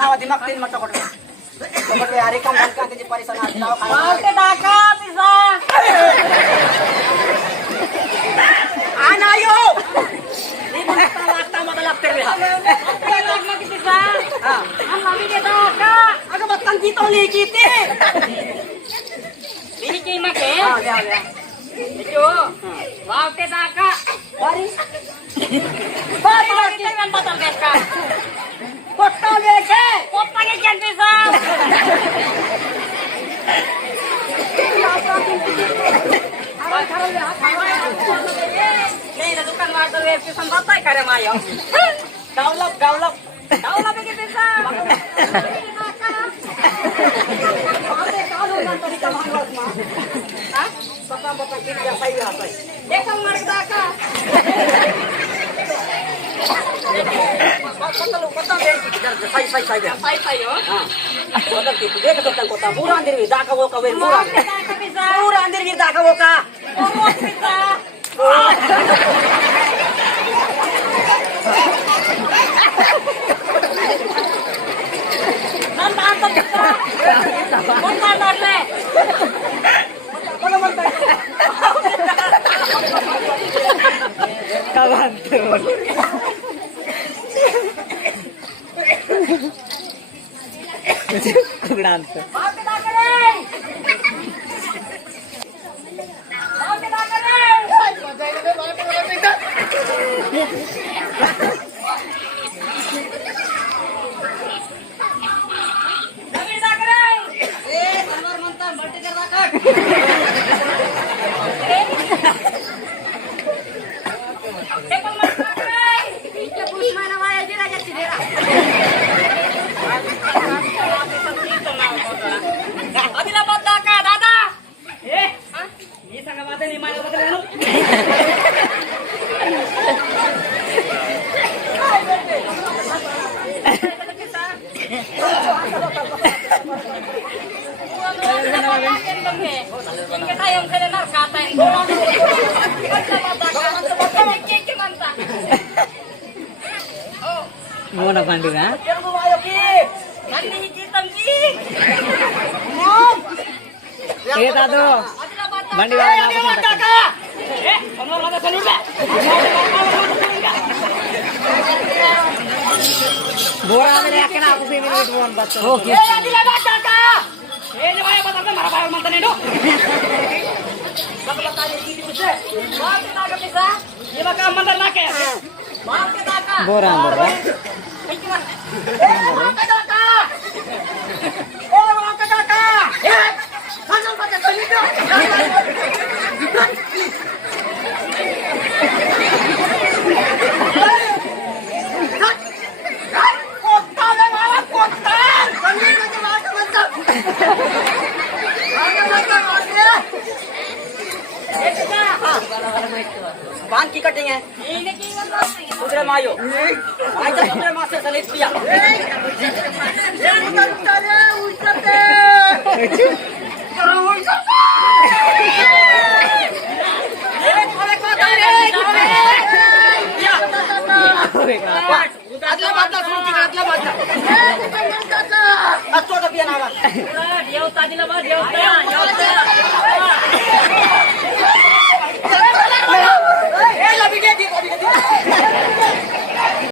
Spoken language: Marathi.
नावा दिमाग तीन मत कोट अरे कम का त्याची परिसर नाव मावते दाखा पिसा आनायो नी लागता मला लागते रे हा लागला की पिसा हम लावी दे दाखा अगं बत्तन की तो लेकी ते बिनी की मके हां द्या द्या जो मावते दाखा बारी बारी लागते मन बदल दे का कोट्टा लेके कोप्पा के जन पिसा नहीं ना दुकान मार दो ये पिसा बताय करे मायो गावलप गावलप डावला पे के पिसा पता पता किती साई राहतोय एक मार्ग दाखा पता साई साई साई पाई पाई हो हां पता की देख तो तंको ता पूरा अंदर भी दाखवो का वे पूरा दाखा पिसा पूरा अंदर भी दाखवो का ओ मोत पिसा नंदा तो पिसा कौन मार ले बोलो म्हणताय कुगडांत मावते दाखा रे मावते दाखा रे नवीन दाखा रे ए समोर म्हणतात बटेकर दाखव एक मार्ग दाखा रे इथे पुरुष माना वाया दिला जाते रे आदिलाबाद दाखा दादा ए मी सांगा माझं नाही माझ्या बद्दल मोना पंడుగ తెలుగు వాయోకి ఏ తాదు బండి బోరా ಮೇಲೆ ಯಾಕೆ ನಾವು ಸೇವೆ ಇಟ್ಕೊಂಡು ಬರ್ತಾರೆ ಓಕೆ ಬೋರಾ ಅಂದ್ರೆ पान की कटिंग है दूसरे मायो आइए दूसरे माँ से सलीट पिया आदला बादला सुरू की आदला बादला असतो का पिया नावा देवता दिला बा देवता